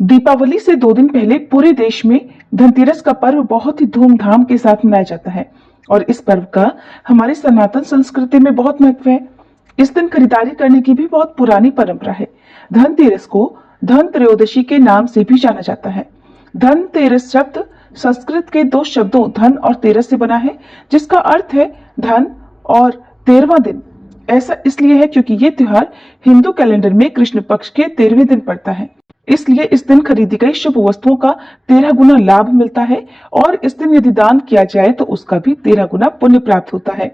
दीपावली से 2 दिन पहले पूरे देश में धनतेरस का पर्व बहुत ही धूमधाम के साथ मनाया जाता है और इस पर्व का हमारी सनातन संस्कृति में बहुत महत्व है। इस दिन खरीदारी करने की भी बहुत पुरानी परंपरा है। धनतेरस को धन त्रयोदशी के नाम से भी जाना जाता है। धनतेरस शब्द संस्कृत के 2 शब्दों धन और तेरस से बना है, जिसका अर्थ है धन और 13वां दिन। ऐसा इसलिए है क्योंकि ये त्योहार हिंदू कैलेंडर में कृष्ण पक्ष के 13वें दिन पड़ता है। इसलिए इस दिन खरीदी गई शुभ वस्तुओं का 13 गुना लाभ मिलता है और इस दिन यदि दान किया जाए तो उसका भी 13 गुना पुण्य प्राप्त होता है।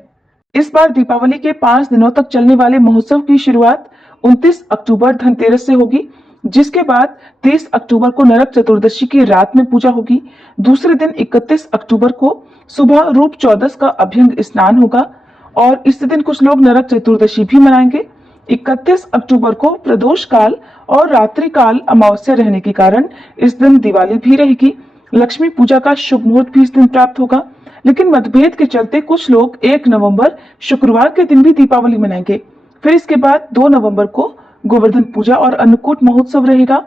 इस बार दीपावली के 5 दिनों तक चलने वाले महोत्सव की शुरुआत 29 अक्टूबर धनतेरस से होगी, जिसके बाद 30 अक्टूबर को नरक चतुर्दशी की रात में पूजा होगी। दूसरे दिन 31 अक्टूबर को सुबह रूप चौदस का अभ्यंग स्नान होगा और इस दिन कुछ लोग नरक चतुर्दशी भी मनाएंगे। 31 अक्टूबर को प्रदोष काल और रात्रि काल अमावस्या रहने के कारण इस दिन दिवाली भी रहेगी। लक्ष्मी पूजा का शुभ मुहूर्त भी इस दिन प्राप्त होगा, लेकिन मतभेद के चलते कुछ लोग 1 नवंबर शुक्रवार के दिन भी दीपावली मनाएंगे। फिर इसके बाद 2 नवंबर को गोवर्धन पूजा और अन्नकूट महोत्सव रहेगा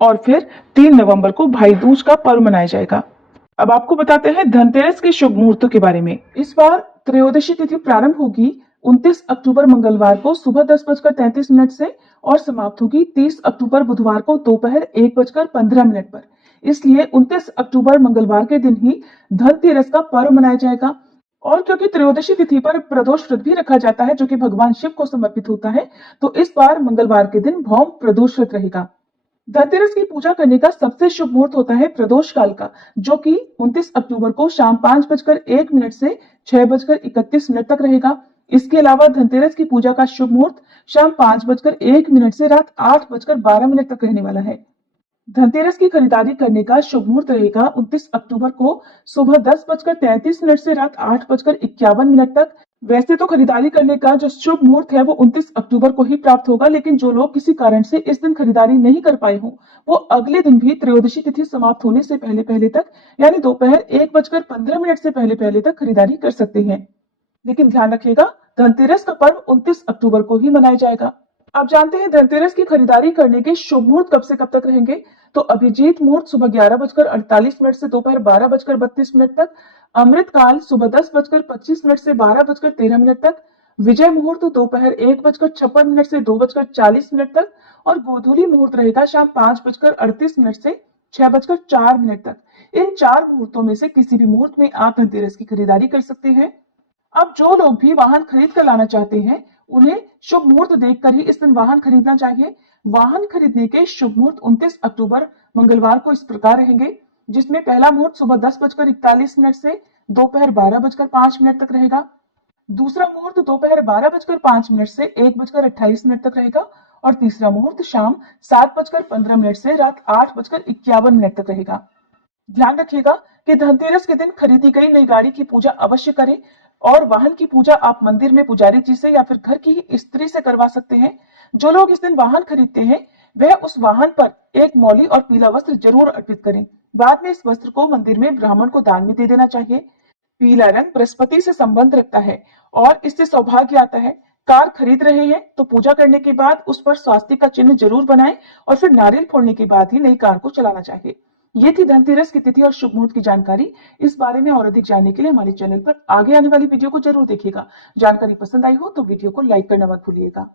और फिर 3 नवंबर को भाई दूज का पर्व मनाया जाएगा। अब आपको बताते हैं धनतेरस के शुभ मुहूर्तों के बारे में। इस बार त्रयोदशी तिथि प्रारंभ होगी 29 अक्टूबर मंगलवार को सुबह 10:33 से और समाप्त होगी 30 अक्टूबर बुधवार को दोपहर 1:15 पर। इसलिए 29 अक्टूबर मंगलवार के दिन ही धनतेरस का पर्व मनाया जाएगा। और क्योंकि त्रयोदशी तिथि पर प्रदोष व्रत भी रखा जाता है जो कि भगवान शिव को समर्पित होता है, तो इस बार मंगलवार के दिन भौम प्रदोष व्रत रहेगा। धनतेरस की पूजा करने का सबसे शुभ मुहूर्त होता है प्रदोष काल का, जो कि 29 अक्टूबर को शाम 5:01 से 6:31 तक रहेगा। इसके अलावा धनतेरस की पूजा का शुभ मुहूर्त शाम 5:01 से रात 8:12 तक रहने वाला है। धनतेरस की खरीदारी करने का शुभ मुहूर्त रहेगा 29 अक्टूबर को सुबह 10:33 से रात 8:51 तक। वैसे तो खरीदारी करने का जो शुभ मुहूर्त है वो 29 अक्टूबर को ही प्राप्त होगा, लेकिन जो लोग किसी कारण से इस दिन खरीदारी नहीं कर पाए हों, वो अगले दिन भी त्रयोदशी तिथि समाप्त होने से पहले तक यानी दोपहर 1:15 से पहले तक खरीदारी कर सकते हैं। लेकिन ध्यान रखिएगा, धनतेरस का पर्व 29 अक्टूबर को ही मनाया जाएगा। आप जानते हैं धनतेरस की खरीदारी करने के शुभ मुहूर्त कब से कब तक रहेंगे? तो अभिजीत मुहूर्त सुबह 11:48 से दोपहर 12:32 तक, अमृत काल सुबह 10:25 से 12:13 तक, विजय मुहूर्त दोपहर 1:56 से 2:40 तक और गोधूली मुहूर्त रहेगा शाम 5:38 से 6:04 तक। इन 4 मुहूर्तों में से किसी भी मुहूर्त में आप धनतेरस की खरीदारी कर सकते हैं। अब जो लोग भी वाहन खरीद कर लाना चाहते हैं, उन्हें शुभ मुहूर्त देखकर ही इस दिन वाहन खरीदना चाहिए। वाहन खरीदने के शुभ मुहूर्त 29 अक्टूबर मंगलवार को इस प्रकार रहेंगे, जिसमें पहला मुहूर्त सुबह 10:41 से दोपहर 12:05 तक रहेगा। दूसरा मुहूर्त दोपहर 12:05 से 1:28 तक रहेगा और तीसरा मुहूर्त शाम 7:15 से रात 8:51 तक रहेगा। ध्यान रखिएगा कि धनतेरस के दिन खरीदी गई नई गाड़ी की पूजा अवश्य करें और वाहन की पूजा आप मंदिर में पुजारी जी से या फिर घर की ही स्त्री से करवा सकते हैं। जो लोग इस दिन वाहन खरीदते हैं, वह उस वाहन पर एक मौली और पीला वस्त्र जरूर अर्पित करें। बाद में इस वस्त्र को मंदिर में ब्राह्मण को दान में दे देना चाहिए। पीला रंग बृहस्पति से संबंध रखता है और इससे सौभाग्य आता है। कार खरीद रहे हैं तो पूजा करने के बाद उस पर स्वास्तिक का चिन्ह जरूर बनाएं और फिर नारियल फोड़ने के बाद ही नई कार को चलाना चाहिए। ये थी धनतेरस की तिथि और शुभ मुहूर्त की जानकारी। इस बारे में और अधिक जानने के लिए हमारे चैनल पर आगे आने वाली वीडियो को जरूर देखिएगा। जानकारी पसंद आई हो तो वीडियो को लाइक करना मत भूलिएगा।